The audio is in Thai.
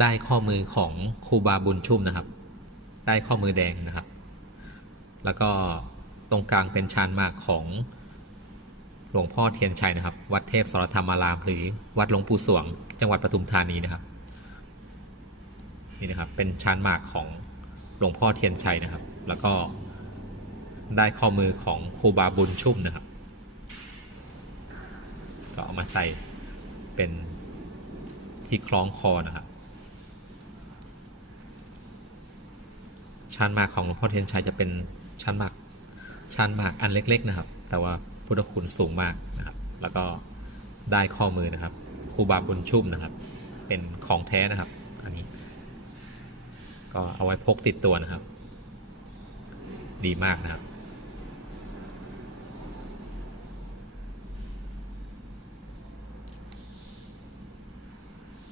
ได้ข้อมือของครูบาบุญชุ่มนะครับ ได้ข้อมือแดงนะครับ แล้วก็ตรงกลางเป็นชานมากของหลวงพ่อเทียนชัยนะครับ วัดเทพสรธรรมาราม หรือวัดหลวงปู่สวง จังหวัดปทุมธานีนะครับ นี่นะครับเป็นชานมากของหลวงพ่อเทียนชัยนะครับ แล้วก็ได้ข้อมือของครูบาบุญชุ่มนะครับ ก็เอามาใส่เป็นที่คล้องคอนะครับ ชั้นหมากของหลวงพ่อเทียนชัยจะเป็นชั้นหมากชั้นหมากอันเล็ก ๆ นะครับ แต่ว่าพุทธคุณสูงมากนะครับ แล้วก็ได้ข้อมือนะครับครูบาบุญชุ่มนะครับ เป็นของแท้นะครับ อันนี้ ก็เอาไว้พกติดตัวนะครับ ดีมากนะครับ